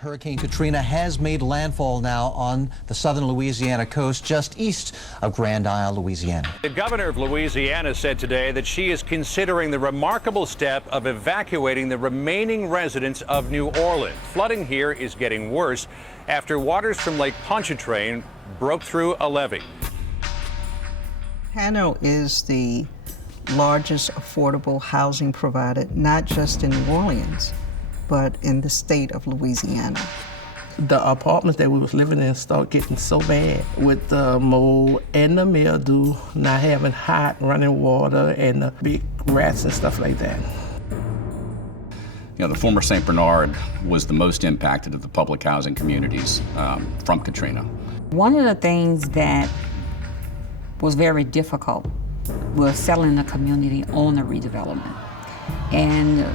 Hurricane Katrina has made landfall now on the southern Louisiana coast, just east of Grand Isle, Louisiana. The governor of Louisiana said today that she is considering the remarkable step of evacuating the remaining residents of New Orleans. Flooding here is getting worse after waters from Lake Pontchartrain broke through a levee. HANO is the largest affordable housing provider, not just in New Orleans, but in the state of Louisiana. The apartments that we was living in started getting so bad with the mold and the mildew, not having hot running water and the big rats and stuff like that. You know, the former St. Bernard was the most impacted of the public housing communities from Katrina. One of the things that was very difficult was selling the community on the redevelopment. And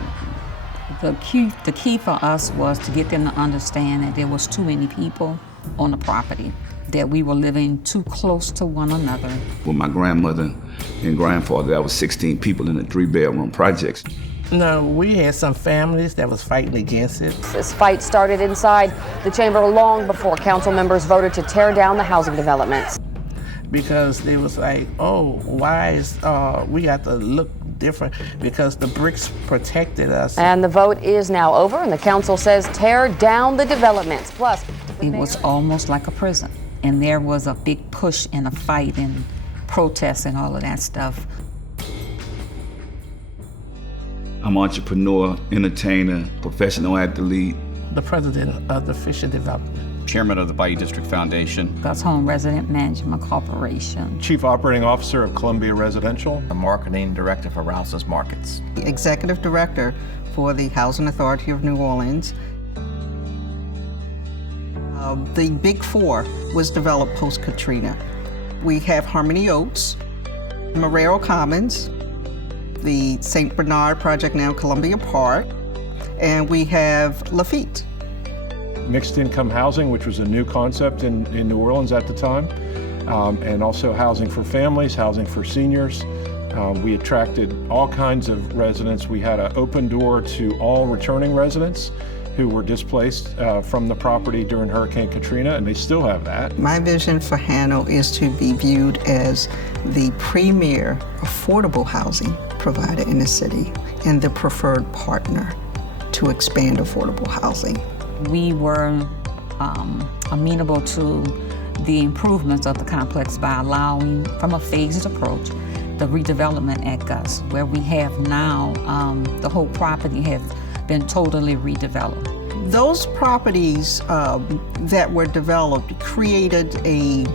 the key for us was to get them to understand that there was too many people on the property, that we were living too close to one another. With my grandmother and grandfather, that was 16 people in a 3-bedroom projects. No, we had some families that was fighting against it. This fight started inside the chamber long before council members voted to tear down the housing developments. Because they was like, oh, why is, we got to look different because the bricks protected us. And the vote is now over, and the council says tear down the developments. Plus, it was almost like a prison, and there was a big push and a fight and protests and all of that stuff. I'm an entrepreneur, entertainer, professional athlete. The president of the Fisher Development. Chairman of the Bayou District Foundation. Gus Home Resident Management Corporation. Chief Operating Officer of Columbia Residential. The Marketing Director for Rouse's Markets. Executive Director for the Housing Authority of New Orleans. The Big Four was developed post-Katrina. We have Harmony Oaks, Marrero Commons, the St. Bernard project now Columbia Park, and we have Lafitte. Mixed income housing, which was a new concept in New Orleans at the time, and also housing for families, housing for seniors. We attracted all kinds of residents. We had an open door to all returning residents who were displaced from the property during Hurricane Katrina, and they still have that. My vision for HANO is to be viewed as the premier affordable housing provider in the city and the preferred partner to expand affordable housing. We were amenable to the improvements of the complex by allowing, from a phased approach, the redevelopment at Gus, where we have now, the whole property has been totally redeveloped. Those properties that were developed created the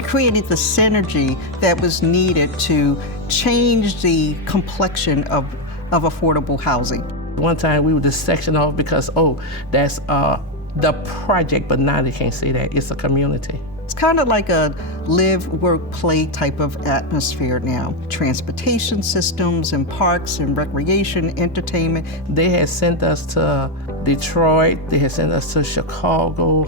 synergy that was needed to change the complexion of affordable housing. One time we were just sectioned off because, oh, that's the project, but now they can't say that. It's a community. It's kind of like a live, work, play type of atmosphere now. Transportation systems and parks and recreation, entertainment. They had sent us to Detroit, they had sent us to Chicago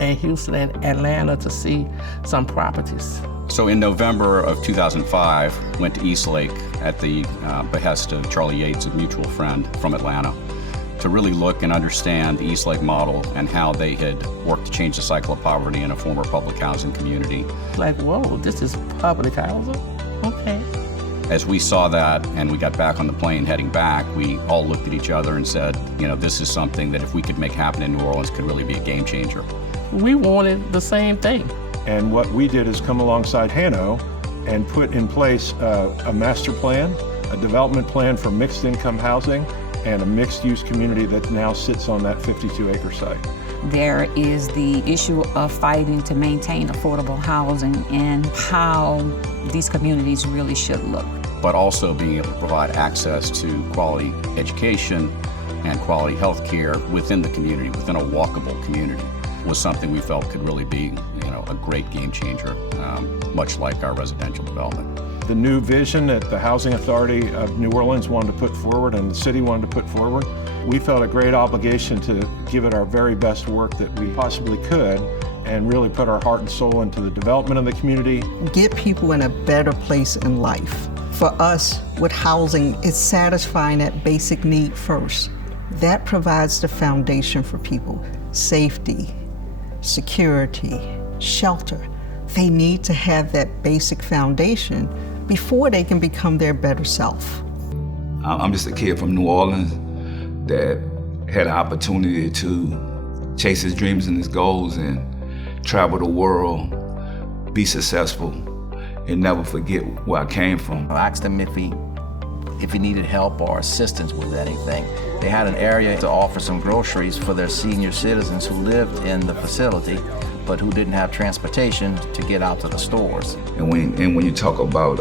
and Houston and Atlanta to see some properties. So in November of 2005, went to Eastlake at the behest of Charlie Yates, a mutual friend from Atlanta, to really look and understand the Eastlake model and how they had worked to change the cycle of poverty in a former public housing community. Like, whoa, this is public housing? Okay. As we saw that and we got back on the plane heading back, we all looked at each other and said, you know, this is something that if we could make happen in New Orleans could really be a game changer. We wanted the same thing. And what we did is come alongside HANO and put in place a master plan, a development plan for mixed income housing, and a mixed-use community that now sits on that 52-acre site. There is the issue of fighting to maintain affordable housing and how these communities really should look. But also being able to provide access to quality education and quality health care within the community, within a walkable community, was something we felt could really be, you know, a great game changer, much like our residential development. The new vision that the Housing Authority of New Orleans wanted to put forward and the city wanted to put forward, we felt a great obligation to give it our very best work that we possibly could and really put our heart and soul into the development of the community. Get people in a better place in life. For us, with housing, it's satisfying that basic need first. That provides the foundation for people. safety, security, shelter. They need to have that basic foundation before they can become their better self. I'm just a kid from New Orleans that had an opportunity to chase his dreams and his goals and travel the world, be successful, and never forget where I came from. I asked him if he needed help or assistance with anything. They had an area to offer some groceries for their senior citizens who lived in the facility, but who didn't have transportation to get out to the stores. And when you talk about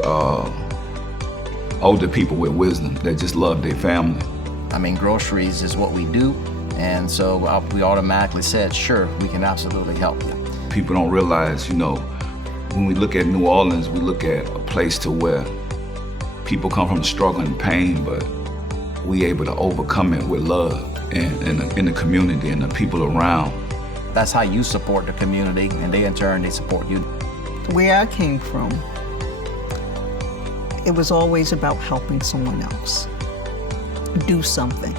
older people with wisdom that just love their family. I mean, groceries is what we do, and so we automatically said, sure, we can absolutely help you. People don't realize, you know, when we look at New Orleans, we look at a place to where people come from struggle and pain, but we able to overcome it with love and in the community and the people around. That's how you support the community, and they in turn, they support you. Where I came from, it was always about helping someone else. Do something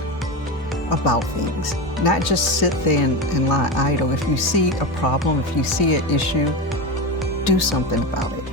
about things. Not just sit there and lie idle. If you see a problem, if you see an issue, do something about it.